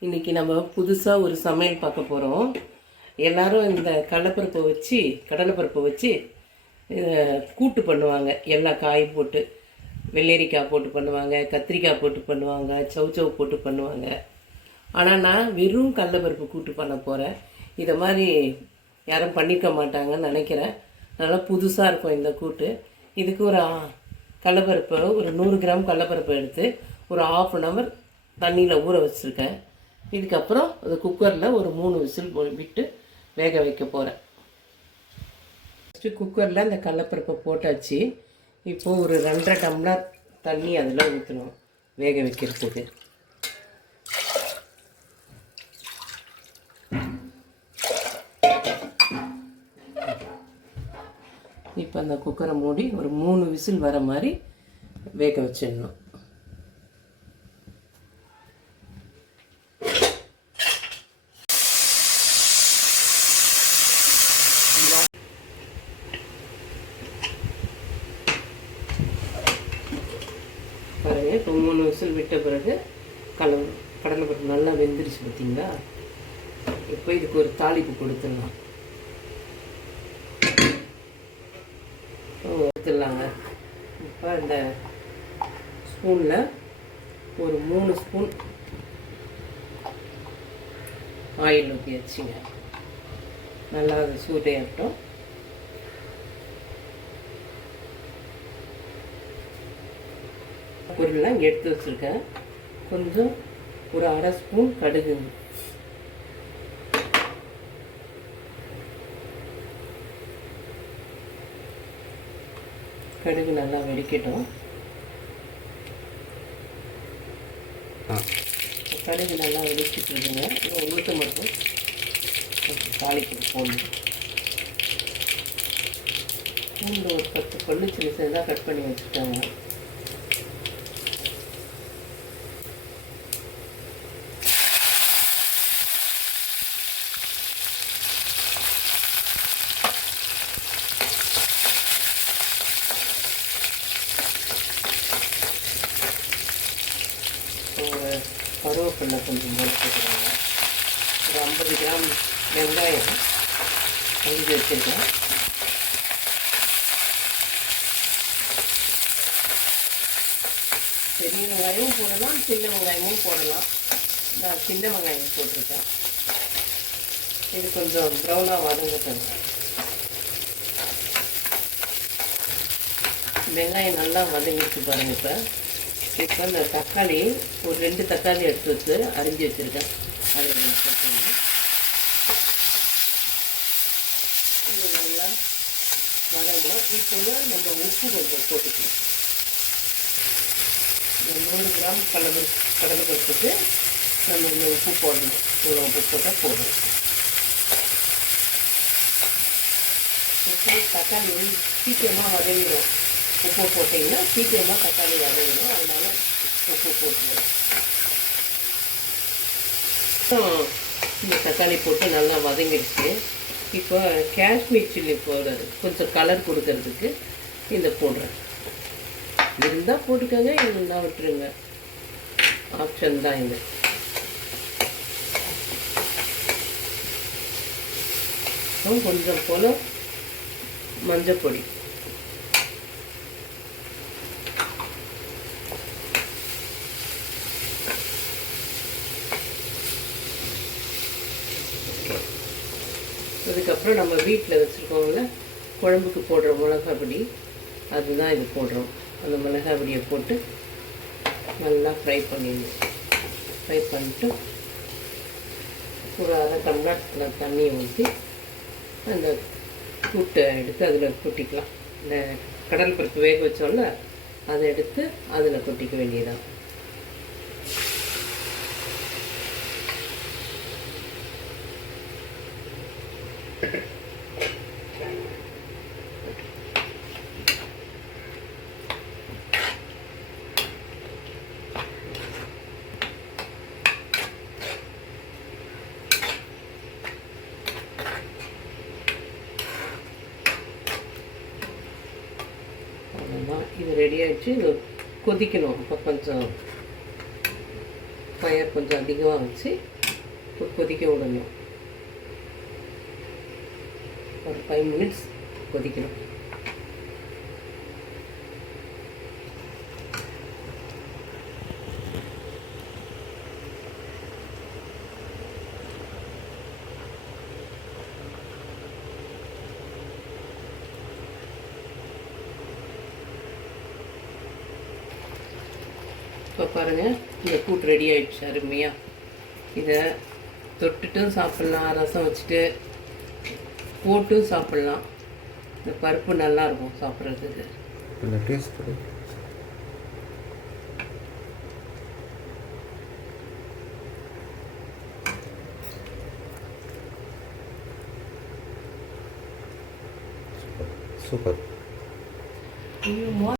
இன்றைக்கி நம்ம புதுசாக ஒரு சமையல் பார்க்க போகிறோம் எல்லாரும் இந்த கடலைப்பருப்பை வச்சு கடலைப்பருப்பை வச்சு கூட்டு பண்ணுவாங்க. எல்லா காயும் போட்டு வெள்ளரிக்காய் போட்டு பண்ணுவாங்க கத்திரிக்காய் போட்டு பண்ணுவாங்க சௌச்சௌ போட்டு பண்ணுவாங்க. ஆனால் நான் வெறும் கடலைப்பருப்பு கூட்டு பண்ண போகிறேன் இதை மாதிரி யாரும் பண்ணியிருக்க மாட்டாங்கன்னு நினைக்கிறேன். நல்லா புதுசாக இருக்கும் இந்த கூட்டு. இதுக்கு ஒரு ஆ- கடலைப்பருப்பை ஒரு நூறு கிராம் கடலைப்பருப்பை எடுத்து ஒரு ஆஃப் அன் ஹவர் தண்ணியில் ஊற வச்சுருக்கேன். இதுக்கப்புறம் அது குக்கரில் ஒரு மூணு விசில் விட்டு வேக வைக்க போகிறேன் ஃபஸ்ட்டு குக்கரில் அந்த கடலப்பருப்பை போட்டாச்சு. இப்போது ஒரு ரெண்டரை டம்ளர் தண்ணி அதில் ஊற்றணும் வேக வைக்கிறதுக்கு. இப்போ அந்த குக்கரை மூடி ஒரு மூணு விசில் வர மாதிரி வேக வச்சிடணும். ஒரு இப்போ மூணு விசில் விட்ட பிறகு கடலை கடலைப்பருப்பு நல்லா வெந்துருச்சு பார்த்தீங்களா? இப்போ இதுக்கு ஒரு தாளிப்பு கொடுத்துடலாம். எடுத்துடலாங்க. இப்போ இந்த ஸ்பூனில் ஒரு மூணு ஸ்பூன் ஆயில் ஊற்றி வச்சுங்க. நல்லா அது சூட்டையாகட்டும். பொருள்லாம் இங்கே எடுத்து வச்சுருக்கேன். கொஞ்சம் ஒரு அரை ஸ்பூன் கடுகு. கடுகு நல்லா வெடிக்கட்டும். கடுகு நல்லா வெடிச்சிட்டு இருக்குங்க இன்னும் உளுத்த மட்டும். தாளிக்கு போடணும். பூண்டு ஒரு பத்து பல்லு சின்ன சின்னதாக கட் பண்ணி வச்சுட்டாங்க ஒரு கருவேப்பிலை கொஞ்சம் போட்டுக்கிறாங்க ஒரு ஐம்பது கிராம் வெங்காயம் அரிஞ்சு வச்சுருக்கேன் பெரிய வெங்காயமும் போடலாம் சின்ன வெங்காயமும் போடலாம் நான் சின்ன வெங்காயம் போட்டிருக்கேன் இது கொஞ்சம் ப்ரௌனாக வதங்கட்டுங்க வெங்காயம் நல்லா வதங்கிட்டு பாருங்கள் இப்போ இப்போ இந்த தக்காளி ஒரு ரெண்டு தக்காளி எடுத்து வச்சு அரிஞ்சு வச்சுருக்கேன். அதை இதில் போட்டுருங்க இது நல்லா வதங்கும் இப்போது நம்ம உப்பு கொஞ்சம் போட்டுக்கணும். நூறு கிராம் கடலை கடலைப்பருப்புக்கு நம்ம இந்த உப்பு போடணும். இவ்வளோ உப்பு போட்டால் போடணும் தக்காளி சீக்கிரமாக வதங்கிடும். உப்பு போட்டிங்கன்னா சீக்கிரமாக தக்காளி வதங்கிடும் அதனால் உப்பு போட்டுருவோம் இந்த தக்காளி போட்டு நல்லா வதங்கிடுச்சு. இப்போ காஷ்மீர் சில்லி பவுடர் கொஞ்சம் கலர் கொடுக்கறதுக்கு இதை போடுறேன். இருந்தால் போட்டுக்கோங்க இருந்தால் விட்டுருங்க. ஆப்ஷன் தான் இது. கொஞ்சம் போல் மஞ்சள் பொடி அதுக்கப்புறம் நம்ம வீட்டில் வச்சுருக்கோம்ல குழம்புக்கு போடுற மிளகா பொடி அதுதான் இது போடுறோம். அந்த மிளகா பொடியை போட்டு நல்லா ஃப்ரை பண்ணிடணும். ஃப்ரை பண்ணிட்டு ஒரு அரை டம்ளர் தண்ணியை ஊற்றி அந்த கூட்டை எடுத்து அதில் கொட்டிக்கலாம். இந்த கடல் பருப்பு வேக வச்சோம்ல அதை எடுத்து அதில் கொட்டிக்க வேண்டியதான் இது ரெடி ஆகிடுச்சு இது கொதிக்கணும். அப்போ கொஞ்சம் ஃபயர் கொஞ்சம் அதிகமாக வச்சு கொதிக்க விடணும். ஒரு ஃபைவ் மினிட்ஸ் கொதிக்கணும். இப்போ பாருங்கள் இந்த கூட்டு ரெடி ஆயிடுச்சு அருமையாக இதை தொட்டுட்டும் சாப்பிட்லாம் ரசம் வச்சுட்டு போட்டும் சாப்பிட்லாம். இந்த பருப்பு நல்லா இருக்கும் சாப்பிட்றதுக்கு. கொஞ்சம் டேஸ்ட் சூப்பர்.